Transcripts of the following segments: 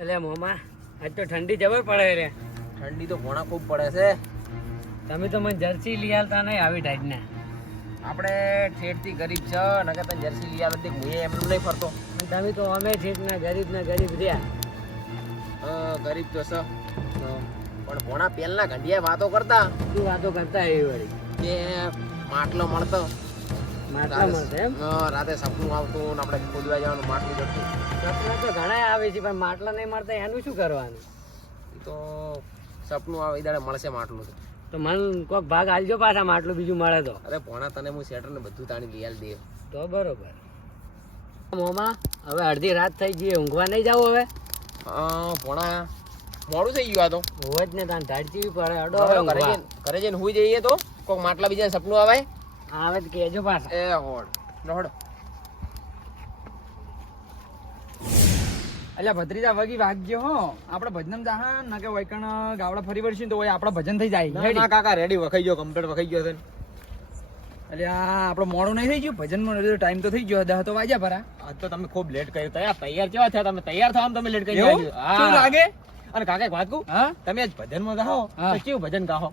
એટલે મોમા આજ તો ઠંડી જબર પડે રે. ઠંડી તો ભોણા ખૂબ પડે છે. તમે તો મને જર્સી લઈ આવતા નહીં આવી ટાઈપને. આપણે ઠેઠથી ગરીબ છે નકર તને જર્સી લઈ આવે હું એમ નહીં ફરતો. તમે તો અમે ઠેઠના ગરીબ ના ગરીબ રહ્યા. ગરીબ તો છે. પણ ભોણા પહેલના ઘંટિયા વાતો કરતા. શું વાતો કરતા એવી વળી? કે માટલો મળતો. રાતે સપનું આવતું ને આપણે ખોદવા જવાનું માટલું જતું સપના તો ઘણા આવે છે પણ માટલા નહીં મળતા એનું શું કરવાનું? તો સપનું આવે દાડે મળશે માટલું તો. મન કોક ભાગ આલજો પાછા માટલું બીજું મળે તો. અરે પોણા તને હું શેટર ને બધું તાણી લઈ આલ દે. તો બરોબર. મોમા હવે અડધી રાત થઈ ગઈ ઊંઘવા નહીં જાવ હવે? હા, ભોણા મોડું થઈ ગયું આ તો. હોય જ ને તાન ધાડચી પડે અડો ઘરે જઈને હુઈ જઈએ તો કોક માટલા બીજા સપનું આવે? આવે તો કેજો પાછા. એ હોડ. નોડો અલ્યા ભત્રીજા વગી વાગ્યો હો. આપણે ભજનમ જાહા ના કે વૈકણ ગાવડા ફરી વળશું તો ઓય આપણા ભજન થઈ જાય. ના કાકા રેડી વખાઈ ગયો કમ્પ્લીટ વખાઈ ગયો છે ને. અલ્યા આપણો મોડું નહીં થઈ ગયું? ભજનમાં ટાઈમ તો થઈ ગયો દહ તો વાગ્યા ભરા. આજ તો તમે ખૂબ લેટ કર્યું. તૈયાર તૈયાર કેવા થયા? તમે તૈયાર થવા તમે લેટ કરી એવું? શું લાગે? અને કાકા એક વાત કહું? તમે આજ ભજનમાં ગાઓ હા. કેવું ભજન ગાઓ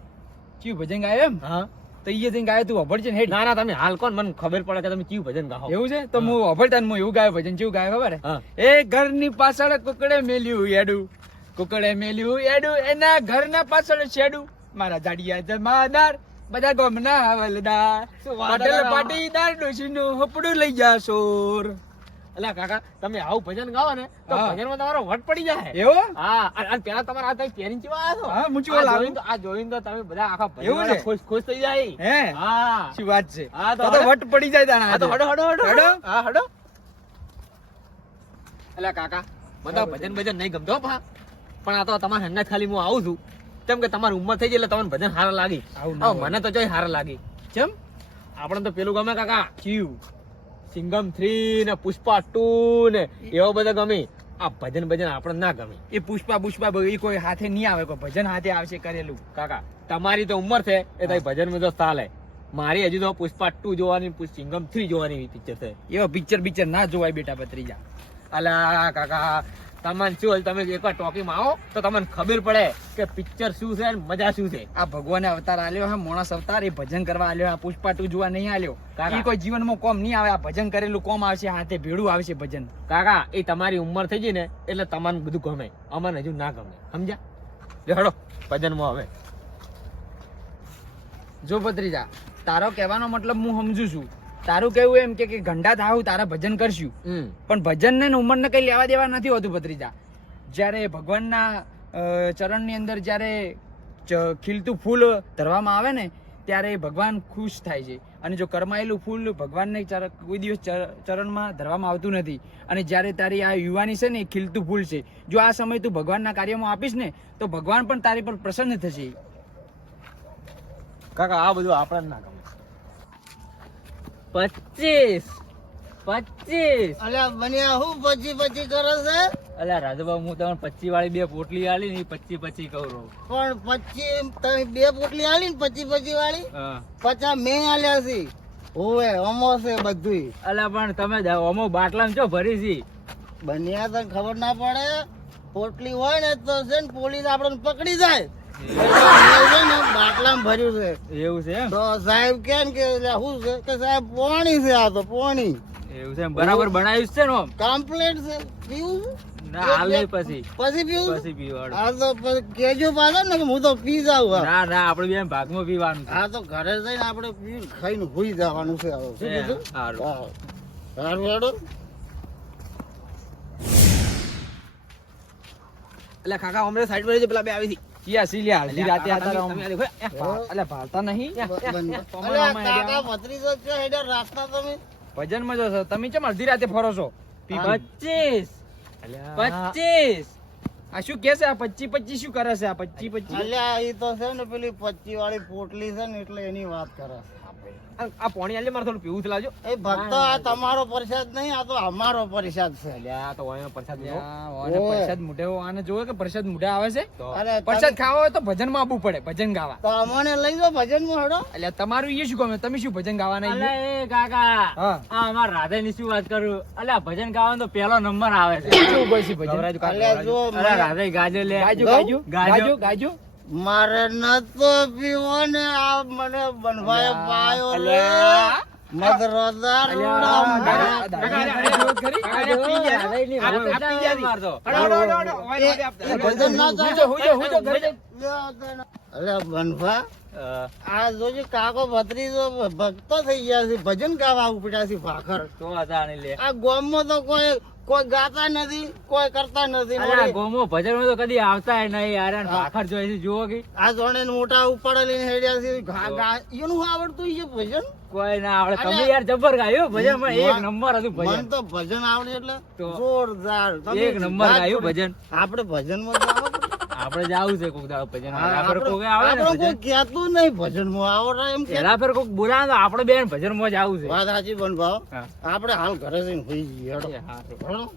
કેવું ભજન ગાય એમ? હા. તો એ જઈને ગાય તું અભળ છે ને ના ના તમે હાલ કોણ? મને ખબર પડે કે તમે કયું ભજન ગાઓ એવું છે? તો હું અભડતા ને હું એવું ગાય ભજન કેવું ગાય ખબર એ ઘરની પાછળ કુકડે મેલ્યું એડું. કુકડે મેલ્યું એડું. એના ઘરના પાછળ શેડું. મારા જાડિયા જમાદાર બધા ગોમના હવલદાર. પાટીદાર ડોશીનું હપડું લઈ જા સોર અલા કાકા તમે આવું ભજન ગાઓ ને તો હા. ભજનમાં તમારો વટ પડી જાય. એવો? હા અને પેલા તમારા આ તમે કેવા આવ્યા છો? હા, હું ચેવો આ તો- આ જોઈને તો તમે બધા આખા ભજન ખુશ ખુશ થઈ જાય. હે? હા. શું વાત છે? હા, તો વટ પડી જાય દાણા આ તો હડો હડો હડો? હા હડો. અલા કાકા બધા ભજન ભજન નહીં ગમતો પા. પણ આ તો તમારા હન્ના ખાલી હું આવું છું. કેમ કે તમારી ઉંમર થઈ ગઈ એટલે તમને ભજન હારા લાગી. મને તો જોઈ હારા લાગી. કેમ આપણે તો પેલું ગમે કાકા ક્યુ. સિંગમ થ્રી ને પુષ્પા ટુ ને એવો બધા ગમે. આ ભજન ભજન આપણે ના ગમે. એ પુષ્પા પુષ્પા એ કોઈ હાથે નહીં આવે કોઈ ભજન હાથે આવશે કરેલું. કાકા તમારી તો ઉંમર છે એ તારી ભજન બધો તો ચાલે. મારી હજી તો પુષ્પા ટુ જોવાની સિંગમ થ્રી જોવાની પિક્ચર છે. એવા પિક્ચર પિક્ચર ના જોવાય બેટા ભત્રીજા. અલા કાકા તમને શું તમે એકવાર ટોકીમાં આવો તો તમને ખબર પડે કે પિક્ચર શું છે મજા શું છે. આ ભગવાને અવતાર આલ્યો હા મોણસ અવતાર એ ભજન કરવા આલ્યો આ પુષ્પા ટુ જોવા નહીં આલ્યો. કાકા. કોઈ જીવનમાં કોમ નહીં આવે આ ભજન કરેલું કોમ આવશે હાથે ભેડું આવશે ભજન. કાકા એ તમારી ઉંમર થઈ ગઈ ને એટલે તમને બધું ગમે. અમને હજુ ના ગમે. સમજ્યા? લે હડો ભજનમાં હવે. જો ભત્રીજા તારો કહેવાનો મતલબ હું સમજુ છું. તારું કેવું એમ કે કે ગંડા થાવ તારા ભજન કરશું. પણ ભજનને ને ઉંમરને કઈ લેવા દેવા નથી હોતું ભત્રીજા. જ્યારે ભગવાનના ચરણ ચરણની અંદર જ્યારે ખીલતું ફૂલ ધરવામાં આવે ને ત્યારે ભગવાન ખુશ થાય છે. અને જો કરમાયેલું ફૂલ ભગવાનને ચર- કોઈ દિવસ ચર- ચરણમાં ધરવામાં આવતું નથી. અને જ્યારે તારી આ યુવાની છે ને એ ખીલતું ફૂલ છે જો આ સમય તું ભગવાનના કાર્યમાં આપીશ ને તો ભગવાન પણ તારી પર પ્રસન્ન થશે. કાકા આ બધું આપણા ના પચીસ. પચીસ. અલ્યા બન્યા હું પછી પછી કરે છે? અલ્યા રાજુભાઈ હું તમને પચી વાળી બે પોટલી આલી ને પચી પચી કહું રહું પણ પચી તમે બે પોટલી આલી ને પચી પચી વાળી? પચા મેં આલ્યા છે. ઓવે ઓમો છે બધું અલ્યા પણ તમે ઓમો બાટલા ચો ભરી છી? બન્યા તને ખબર ના પડે? પોટલી હોય ને તો છે ને પોલીસ આપણને પકડી જાય. બાટલામાં ભર્યું છે. એવું છે તો સાહેબ કેમ કે શું છે કે સાહેબ પોણી છે આ તો પોણી. એવું છે બરાબર બનાવ્યું છે ને કમ્પ્લેટ છે. પીવું ના હાલ પછી. પછી પીવું? પછી પીવાડું આ તો કેજો પાછો ને કે હું તો પી જાઉં. ના ના આપણે બે ભાગમાં પીવાનું આ તો ઘરે જઈને આપણે પી ખાઈને હોઈ જવાનું છે હવે. શું કીધું. હેડો. એટલે કાકા અમને સાઈડ પર પેલા બે આવી હતી યા સિલિયા અડધી રાતે આતા અલ્યા ભાળતા નહીં. આમાં કાકા. ભત્રીજો છે હેડો રાસ્તા તમે. ભજનમાં જો છો તમે કેમ અડધી રાતે ફરો છો? પચીસ. અલ્યા, પચીસ. આ શું કે છે? આ પચ્ચી પચ્ચી શું કરે છે? આ પચ્ચી પચ્ચી અલ્યા એ તો છે ને પેલી પચ્ચી વાળી પોટલી છે ને એટલે એની વાત કરે આ આ પાણી આલે મારે થોડું પીવું જ લાવજો. એ ભક્તો આ તમારો પ્રસાદ નહીં આ તો અમારો પ્રસાદ છે. અલ્યા આ તો ઓયનો પ્રસાદ લ્યા, ઓય. પ્રસાદ મોઢે આને જોવે કે પ્રસાદ મુઢે આવે છે? અરે પ્રસાદ ખાવો હોય તો ભજનમાં આવવું પડે ભજન ગાવા. તો અમને લઈ જાવ ભજનમાં હડો. એટલે તમારું એ શું ગમે તમે શું ભજન ગાવાના અલે ઈ? એ કાકા આ અમાર રાધે ની શું વાત કરું? અલ્યા ભજન ગાવાનો તો પહેલો નંબર આવે છે. શું બોલશે ભજન? અલ્યા જો અરે રાધે ગાજે લે. ગાજુ. ગાજો. ગાજો ગાજો. મારે નતો પીવો ને આ મને બનવાય પાયો લે અલ્યા. મત રોદાર અલ્યા, રામ દાદા, ભગત. દાદા, જોત ખરી? કાકા, પી ગયા. રાધેની આ- વાત આ પી ગયા દી. મારતો. હડો, હડો, હડો, હડો, ઓય એ- નથી આપતા. એ ભજન ના હુંજો, થાય. હુંજો, હુંજો, ઘરે જઈને. અલ્યા બનફા આ જોજે કાકો ભત્રીજો ભક્તો થઈ ગયા છે ભજન ગાવા ઉપડ્યા છે ભાખર તો. આ ગામમાં તો કોઈ કોઈ ગાતા નથી કોઈ કરતા નથી ગોમો ભજન તો કદી આવતા નહીં યાર ભાખર જોઈ છે જુઓ કે. આ જોણે મોટા ઉપાડે લઈને હેડ્યા છે એનું આવડતું છે ભજન? કોઈ ના આવડે. તમે યાર જબ્બર ગાયો ભજનમાં એક નંબર હતું મને ભજન તો ભજન આવડે એટલે જોરદાર. એક નંબર ગાયું ભજન. આપણે ભજનમાં જાઓ. આપણે જાવું છે કોક દાડો ભજન આપણે કોક આવે આપણે કોક ભજન કહેતું નહીં ભજનમાં આવડે એમ કે. પેલા ફેર કોક બોલાવે તો આપણે બેન ભજનમાં જાવું છે. વાત સાચી બન ભાવ આપણે હાલ ઘરે જઈને હોઈ જઈએ હેડો. એ પોણા હેડો.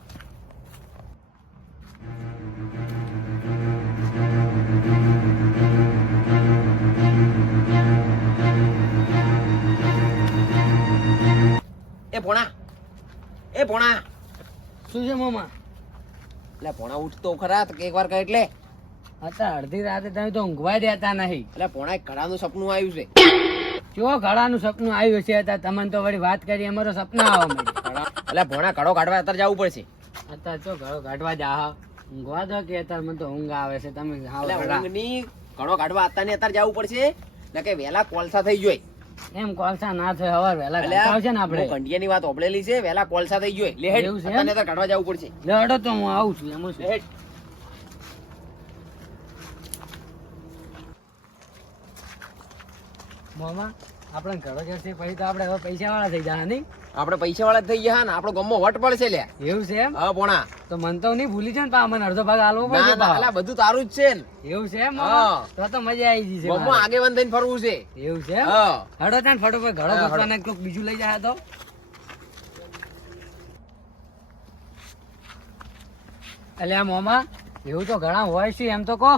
એ ભોણા એ ભોણા શું છે મામા? એટલે ભોણા ઉઠતો ખરા તો એક વાર કહે એટલે. અત્યારે અડધી રાતે તમે તો ઊંઘવા દેતા નહીં. એટલે એક કડાનું સપનું આવ્યું છે. જો ઘડાનું સપનું આવ્યું છે અત્યારે તમને તો વળી વાત કરી અમારો સપના આવો એટલે ભોણા ઘડો કાઢવા અત્યારે જવું પડશે. અત્યારે તો ઘડો કાઢવા જા ઊંઘવા દો કે અત્યારે મને તો ઊંઘ આવે છે તમે ઘડા. ઊંઘની કડો કાઢવા અત્યારે અત્યારે જવું પડશે. ને કે વહેલા કોલસા થઈ જોઈ એમ કોલસા ના થાય હવાર વહેલા આવશે ને આપણે. કંડિયાની વાત ઓબળેલી છે વહેલા કોલસા થઈ જોઈ લેહેડ અત્યારે કાઢવા જવું પડશે. લેહડો તો હું આવું છું એમ શું? મામા આપણે ઘેર પછી તો આપણે હવે પૈસા વાળા થઈ જાય નહીં. આપણે પૈસા વાળા થઈ ગયા ને આપણો ગમો વટ પડશે લ્યા. એવું છે એમ? હા પોણા. તો મન તો નહીં ભૂલી છે ને પા મને અડધો ભાગ આલવો ના પડશે ના બધું તારું જ છે ને. એવું છે એમ તો તો મજા આવી જશે છે ગમો. આગેવાન થઈને ફરવું છે. એવું છે? હા. હડો ત્યાં ફટોફટ ઘડો હા, કોઈક બીજું લઈ જાય તો. અલ્યા મોમા એવું તો ઘણા હોય છે એમ તો કહો.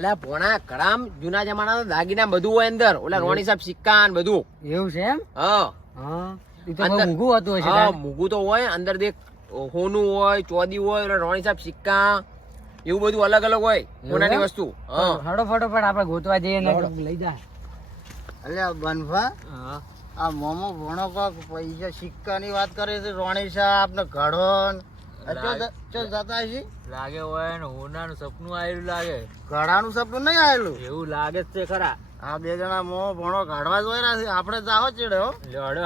અલ્યા ભોણા કરામ જૂના જમાના દાગીના બધું હોય અંદર. ઓલા રોણી સાહેબ સિક્કા ને બધું. એવું છે એમ? હા. હા તો અંદર- મૂંઘું હતું હશે હા. મૂગું તો હોય અંદર દેખ હોનું હોય ચોદી હોય ઓલા રોણી સાહેબ સિક્કા એવું બધું અલગ અલગ હોય સોનાની વસ્તુ. હા. હડો ફટોફટ આપણે ગોતવા જઈએ ને લઈ જાય અલ્યા બનફા હા. આ મોમો ભોણો કાક પૈસા સિક્કાની વાત કરે છે રોણી સાહેબ ને ઘડો જ- લાગે હોય ને હોનાનું સપનું આવેલું લાગે. ઘડાનું સપનું નહીં આવેલું એવું લાગે જ છે ખરા. આ બે જણા મોં ભણો કાઢવા જોઈ રહ્યા છે. આપણે જાવ ચડે હો.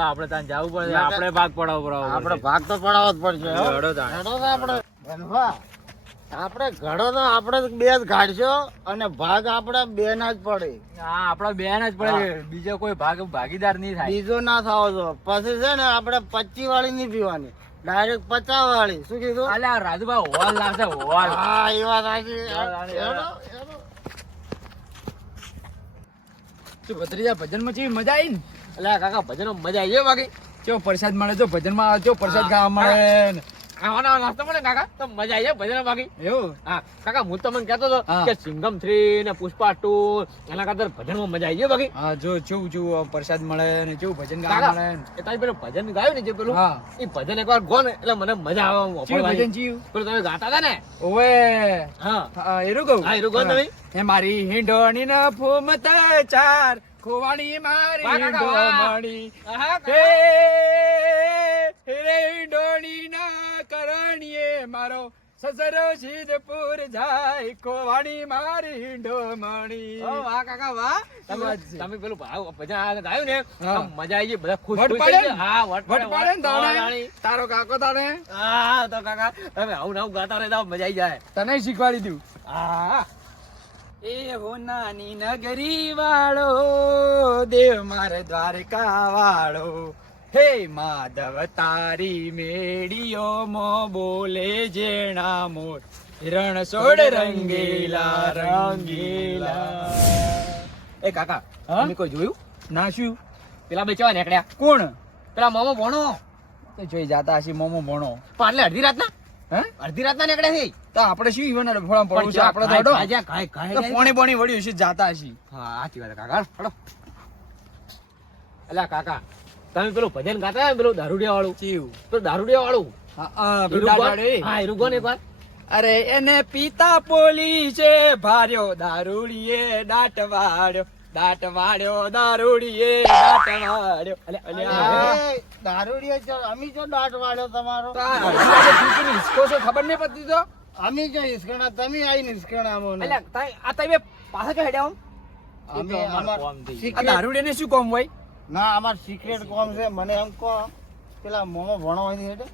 આપણે ત્યાં જવું પડે. આપણે ભાગ પડાવવો પડે આપણે ભાગ તો પડાવવો જ પડશે આપણે. આપણે ઘડો તો આપણે બે જ કાઢશો અને ભાગ આપડે બે ના જ પડે. હા આપણા બે ના જ પડે. બીજો કોઈ ભાગ ભાગીદાર નહીં થાય. બીજો ના થાવ તો પછી છે ને આપણે પચી વાળી નહીં પીવાની. ડાયરેક્ટ પચાસ વાળી શું કીધું? અલ્યા રાજુભાઈ હોલ લાવશે હોલ. હા એ વાત સાચી. ભત્રીજા ભજનમાં જેવી મજા આવી ને? અલ્યા કાકા ભજનમાં મજા આવી બાકી. કેવો પ્રસાદ મળે તો ભજનમાં માં કેવો પ્રસાદ ખાવા મળે ને. ખાવાના નાસ્તો મળે કાકા? તો મજા આવી જાય ભજન બાકી. એવું? હા. કાકા હું તમને કહેતો હતો કે સિંગમ થ્રી ને પુષ્પા ટુ એના કરતા ભજનમાં મજા આવી જાય બાકી. હા જો જેવું જેવું પ્રસાદ મળે ને જેવું ભજન ગાવા મળે. એ તમે પેલું ભજન ગાયું ને જે પેલું? એ ભજન એકવાર ગો ને એટલે મને મજા આવે ભજન જીવ પેલું તમે ગાતા હતા ને? ઓવે. હા. એરું કહું હા, એરું કહો તમે. એ મારી હિંડોણી ના ફૂમતા ચાર ખોવાણી મારી આહા, હે રે હિંડોણી ના કરણીએ મારો સસરો સિદ્ધપુર જાય કોવાણી મારી હિંડોમણી ઓ વાહ કાકા વાહ. તમે તમે પેલું ભાવ ભજન આ ગાયું ને? મજા આવી બધા ખુશ ખુશ થઈ? ગયા. હા વટ પાડે ને તાણે? તારો કાકો તાણે? હા તો કાકા તમે આવું ને ગાતા રહેતા મજા આવી જાય. તને શીખવાડી દઉં. હા. એ હો નાની નગરી વાળો દેવ મારે દ્વારકા વાળો. હે માધવ તારી મેડીઓ મો બોલે જેણા મોર. રણ સોડ રંગીલા રંગીલા. એ કાકા? તમે કોઈ જોયું? ના શું? પેલા બે ચેવા નીકળ્યા? કોણ? પેલા મોમો ભણો. જોઈ જાતા હશે મોમો ભણો. પાટલે અડધી રાતના? અડધી રાતના નીકળ્યા છે તો આપણે શું ઈવન ફળમ પડવું છે? આપણે તો હડો. પોણી પોણી વળ્યું છે જાતા હશે. હા સાચી વાત કાકા. હડો અલ્યા કાકા તમે પેલું ભજન ગાતા ને પેલું દારૂડિયા વાળું ચીવ પેલું દારૂડિયા વાળું હા હા, પેલું ગોન એકવાર અરે એને પિતા પોલીસે ભાર્યો દારૂડીએ દાટ વાળ્યો દાટ વાળ્યો દારૂડીએ દાટ વાળ્યો. અલે દારૂડીએ અમી જો દાટ વાળ્યો તમારો. હિસકો છો, ખબર નહીં પડતી તો? અમી જો હિસકણા તમે આઈ નિસ્કણા મો અલ્યા આ તમે પાછા કે હેડ્યા આમ? અમે દારૂડીને શું કોમ હોય? ના અમાર સિક્રેટ કોમ છે મને એમ કહો પેલા મોમો ભણો હોય હેડે.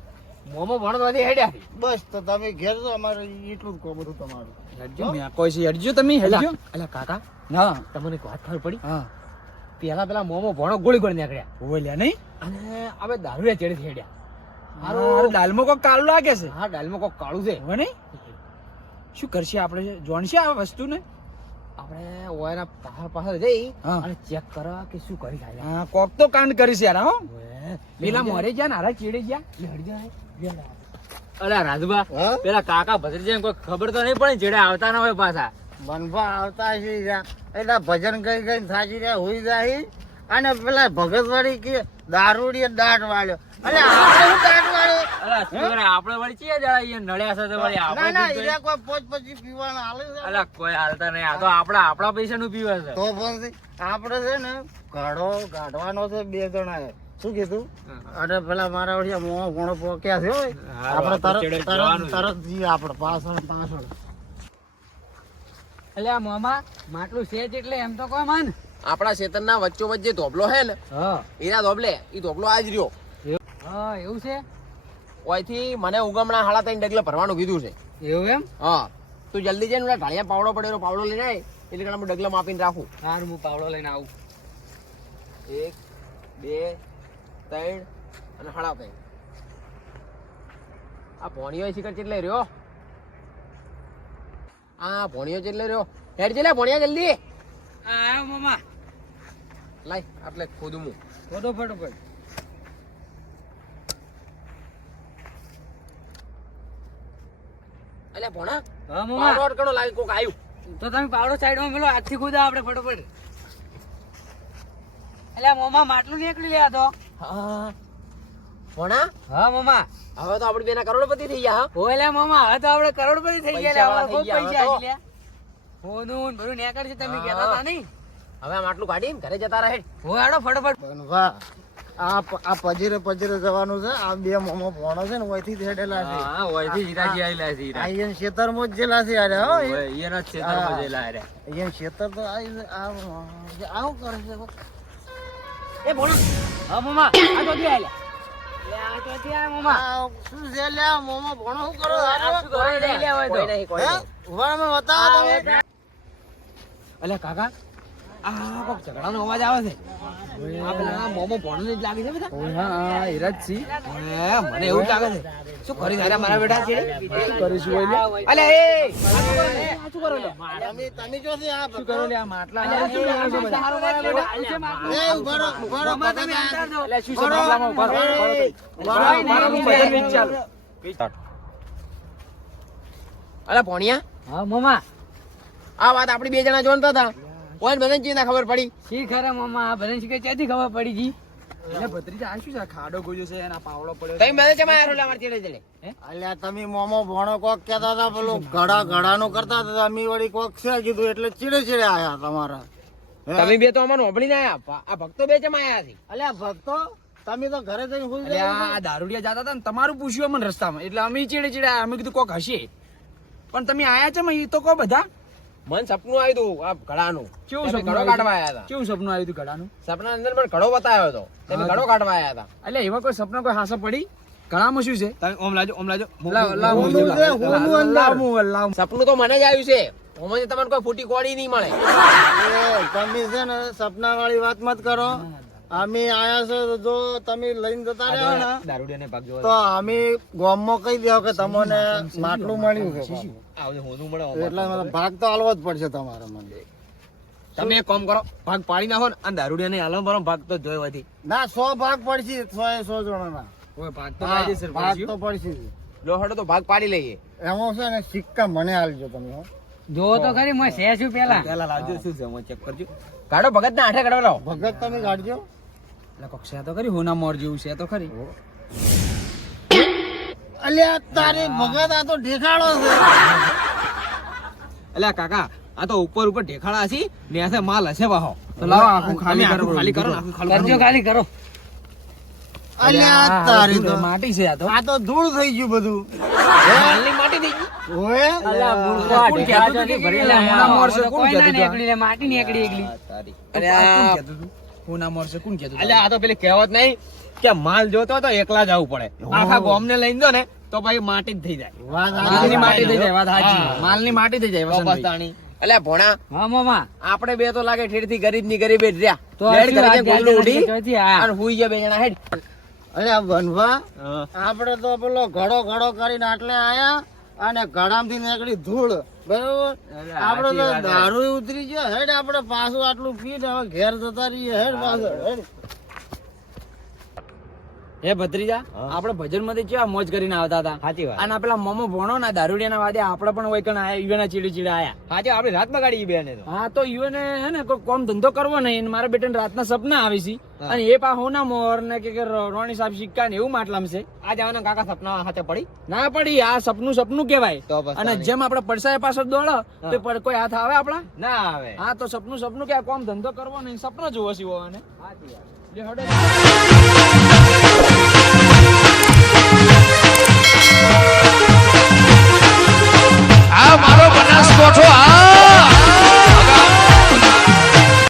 મોમો ભણવાથી હેડ્યા છે. બસ તો તમે ઘેર જો અમારે એટલું જ કહો બધું તમારું. હેડજો મેં કોઈ છે હેડજો તમે હેડજો અલ્યા કાકા હા. તમને એક વાત ખબર પડી? હા. પેલા પેલા મોમો ભણો ગોળી ગોળી નીકળ્યા. ઓલ્યા નહીં? અને હવે દારૂડિયા ચેડે હેડ્યા. હારું. દાલમો કોક કાળું લાગે છે? હા દાલમો કોક કાળું છે. હવે નહીં? શું કરશે આપણે? જોણશે આ વસ્તુને? આપણે ઓયના પાછળ પાછળ જઈ અને ચેક કરવા કે શું કરી થાય હા કોક તો કાંડ કરીશ યાર હો. પેલા મોરે ગયા ને ચીડે ગયા. લેડ ગયા અરે. રાજુબા પેલા કાકા ભત્રીજાને કોઈ ખબર તો નહીં પડે જેડે આવતા ના હોય પાછા. મનભા આવતા છે એટલે ભજન ગઈ ગઈ થાકી રહ્યા હોઈ જાય. અને પેલા ભગત વાળી કે દારૂડી દાંત વાળ્યો. અરે આપણે શું દાટ વાળ્યો અલા શું કરે, આપણે વળી ચિયા જણા નડ્યા છે તો વળી આપણે ના દૂધ કોઈ પોચ પછી પીવાના હાલે છે. અલા કોઈ હાલતા નહીં. આ તો આપણા આપણા પૈસા નું પીવે છે. તો પછી આપણે છે ને ઘડો ગાઢવાનો છે બે જણા શું કીધું? અને પેલા મારા વડિયા મોં ઘણો પોક્યા છે આપણે તરત તરત. તરત જઈએ આપણે પાછળ પાછળ. આ મોમા માટલું છે જ એટલે એમ તો કોઈ મન. આપણા ખેતરના વચ્ચો વચ્ચે ધોબલો હે ને એના ધોબલે એ ધોબલો આજ રહ્યો. હા એવું છે? ઓયથી મને ઉગમણા હાડા ત્રણ ડગલે ભરવાનું કીધું છે. એવું એમ? હા. તું જલ્દી જઈને ઢાળિયા પાવડો પડેલો પાવડો લઈને આય એટલે કે હું ડગલા માપીને રાખું. હાર હું પાવડો લઈને આવું. એક બે ત્રણ અને હાડા ત્રણ આ ભોણિયો શિખર ચેટલે રહ્યો? આ ભોણિયો ચેટલે રહ્યો? હેડ છે લે ભોણિયા જલ્દી. હા આવ્યો મોમા. લાય આટલે ખોદું હું. ફોટો ફટોફટ. ભોણા? હા મોમા પાવડો કણો લાગે કોક આવ્યું તો તમે પાવડો સાઈડમાં મેલો હાથથી કૂદા આપણે ફટોફટ. એટલે મોમા માટલું નીકળી લે આ તો. હા. ભણા? હા મમ્મા. હવે તો આપણે બેના કરોડપતિ થઈ ગયા હા? એટલે મમ્મા મોમા હવે તો આપણે કરોડપતિ થઈ ગયા લે, આપણે થઈ ખૂબ પૈસા છે લ્યા ફોનું ભરું નીકળશે તમે. કહેતા હતા નહીં. હવે આ માટલું કાઢી ઘરે જતા રહે. હું આડો ફટાફટ. બનવા. આ પ- આ પજીરે પજીરે જવાનું છે. આ બે મોમો ભણો છે ને ઓયથી હેડેલા છે. હા ઓયથી હીરાજી આયેલા છે હીરા. આયન ખેતરમાં જ જેલા છે યાર હો ઓય, ઈયાના જ જેલા જયેલા આયન ખેતર તો આ આવ કરે છે એ બોલો હા મોમા આ તો દી લે આ તો દે મોમા. આ શું છે લે આ મોમો ભણો શું કરો? આ શું કરો? લઈ લે હોય તો. કોઈ નહીં કોઈ હે? નહીં ઊભા મને બતાવો તમે અલ્યા કાકા આ કોક ઝઘડાનો અવાજ આવે છે આ પેલા મોમો ભણો જ લાગે છે બધા ઓય હા હા જ મને એવું લાગે છે શું કરી તારા મારા બેટા છે શું કરીશું ઓય લે? એ આ શું કરો લે? આ શું કરો લે? તમે તમે જો છે આ શું કરો લે આ માટલા શું કરો છો બધા? સારું મારા બેટા. એ ઊભા રહો ઊભા રહો તમે અંતર દો અલ્યા, શું છે માટલામાં? રહો, ઊભા રહો. ઊભા રહો, ઊભા રહો, હું ઊભા રહો. ભજન વેચ ચાલુ. અલા ભોણિયા હા મોમા આ વાત આપણી બે જણા જોનતા હતા ઓય મને ના ખબર પડી. શી ખરા મોમા? આ ભલે કે ક્યાંથી ખબર પડી ગઈ એટલે ભત્રીજા આ શું છે? ખાડો ગોજો છે એના પાવડો પડ્યો તમે ચેમાં આયા છો લે અમારી ચેડે ચેડે અલ્યા તમે મોમો ભણો કોક કહેતા હતા પેલો ઘડા ઘડાનું કરતા હતા અમે વળી કોક છે કીધું એટલે ચીડે ચીડે આયા તમારા? તમે બે તો અમારું ઓભળીને આયા. આ ભક્તો બે ચેમાં આયા છે? અલ્યા ભક્તો તમે તો ઘરે જઈને હુઈ ગયા આ દારૂડિયા જતા હતા ને તમારું પૂછ્યું અમને રસ્તામાં. એટલે અમે ચીડે ચીડે અમે કીધું કોક હશે. પણ તમે આયા છે એ તો કો બધા. મન સપનું આવ્યું હતું આ ઘડાનું. કેવું સપનું ઘડો કાઢવા આવ્યા હતા. કેવું સપનું આવ્યું હતું ઘડાનું? સપના અંદર પણ ઘડો બતાવ્યો હતો. તમે ઘડો કાઢવા આવ્યા હતા. એટલે એવા કોઈ સપના કોઈ હાસો પડી? ઘડામાં શું છે? તમે ઓમ લાજો ઓમ લાજો. સપનું તો મને જ આવ્યું છે. ઓમાં તમને કોઈ ફૂટી કોડી નહીં મળે. એ, તમે છે ને સપના વાળી વાત મત કરો. અમે આયા છો જો તમે લઈને જતા રહ્યો ને તો અમે ગોમમાં કહી દો કે તમને માટલું મળ્યું છે આવજે હોનું મળે એટલે ભાગ તો આલવો જ પડશે તમારે મને. તમે એક કામ કરો ભાગ પાડી નાખો ને અને દારૂડિયા ને હાલો ભરો ભાગ તો જોયો હતી ના સો ભાગ પડશે સો એ સો જણાના. ઓય ભાગ તો હા, ભાગ તો પડશે. લો હડો તો ભાગ પાડી લઈએ. એમાં છે ને સિક્કા મને આલજો તમે હો. જો તો ખરી મેં છે શું પેલા? પેલા લાવજો શું છે હું ચેક કરજો. કાઢો ભગત ના આઠે કાઢો લાવો. ભગત તમે કાઢજો. એટલે કોક છે તો ખરી હોના મોર જેવું છે તો ખરી. અલ્યા તારી ભગત આ તો ઢેખાડો છે. અલ્યા કાકા આ તો ઉપર ઉપર ઢેખાડા છે ને આ માલ હશે વાહો. તો લાવો આખું ખાલી કરો ખાલી કરો ને, કરજો ખાલી કરો. અલ્યા તારી તો માટી છે આ તો. આ તો ધૂળ થઈ ગયું બધું. ખાલી માટી થઈ ગઈ. ઓએ અલા, મૂર્ખો આ કોણ ઢેકડા કહેતું હતું ચોથી કે ભરેલા હોના હે. મોર કોણ ના કહેતું હતું? નીકળી લે, માટી ની એકલી તારી. અરે આ કોણ કહેતું હતું? હોના મોરસે કોણ કહેતું હતું? એટલે આ તો પેલી કહેવત નહીં. કે માલ જોતો તો એકલા જવું પડે. આખા ગોમ ને લઈને દો ને તો ભાઈ માટી જ થઈ જાય. માલની માટી થઈ જાય વાત સાચી. માલની માટી થઈ જાય વસંતભાઈ. તાણી. ભોણા હા મામા. આપણે બે તો લાગે ઠેરથી ગરીબની ગરીબ જ રહ્યા. તો હેડ હજુ કરી દે ગોદડું ઉડી અને હુઈ ગયા બે જણા હેડ. અલ્યા વનવા આપણે તો પેલો ઘડો ઘડો કરીને આટલે આયા અને ઘડામાંથી નીકળી ધૂળ. બરોબર? આપણે તો દારૂ ઉતરી ગયો. હેડ આપણે પાછું આટલું પીને હવે ઘેર જતા રહીએ. હેડ પાછળ હેડ. હે ભત્રીજા આપણે ભજનમાંથી કેવા મોજ કરીને આવતા હતા? સાચી વાત. અને પેલા મમો ભણો ના દારૂડિયા ના વાદે આપણે પણ હોય કણ આયા ચીડી ચીડા આયા. સાચી આપણે રાત બગાડી બે ને તો. હા તો ઈવને હે ને કોઈ કોમ ધંધો કરવો નહીં મારા બેટાને રાતના સપના આવી છે. અને એ પા હોના મોર ને કે રોણી સાહેબ સિક્કા ને એવું માટલામ છે. આ જવાના કાકા સપના હાથે પડી? ના પડી આ સપનું સપનું કહેવાય. અને જેમ આપણે પડસાય પાછળ દોડો તો પર- કોઈ હાથ આવે આપણા? ના આવે. હા તો સપનું સપનું કે કોમ ધંધો કરવો નહીં સપનો જોવો છે હોવાને આ મારો બનાસકોઠો આ